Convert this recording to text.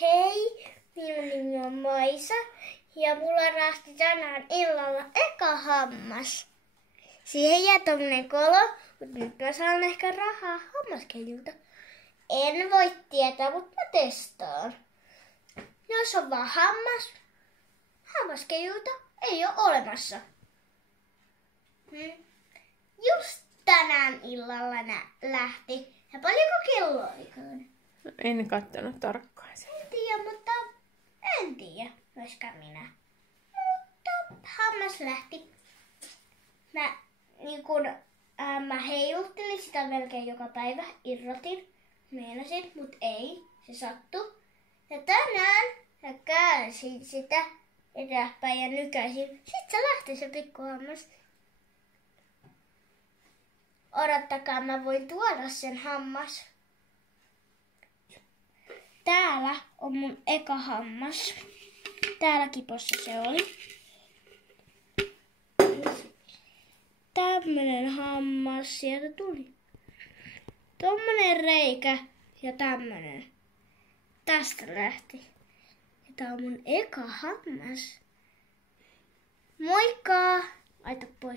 Hei, minun nimi on Maisa ja mulla raasti tänään illalla eka hammas. Siihen jää tommonen kolo, mutta nyt mä saan ehkä rahaa hammaskeijulta. En voi tietää, mutta mä testaan. Jos on vaan hammaskeijulta ei ole olemassa. Just tänään illalla lähti. Ja paljonko kello olikaan? En katsonut tarkkaan. En tiedä, myöskään minä. Mutta hammas lähti. Mä heiluttelin sitä melkein joka päivä, irrotin, meinasin, mutta ei, se sattui. Ja tänään mä käänsin sitä eteenpäin ja nykäisin. Sitten se lähti se pikkuhammas. Odottakaa, mä voin tuoda sen hammas. Täällä on mun eka hammas. Täällä kipossa se oli. Tämmönen hammas sieltä tuli. Tommonen reikä ja tämmönen. Tästä lähti. Ja tää on mun eka hammas. Moikka! Laita pois.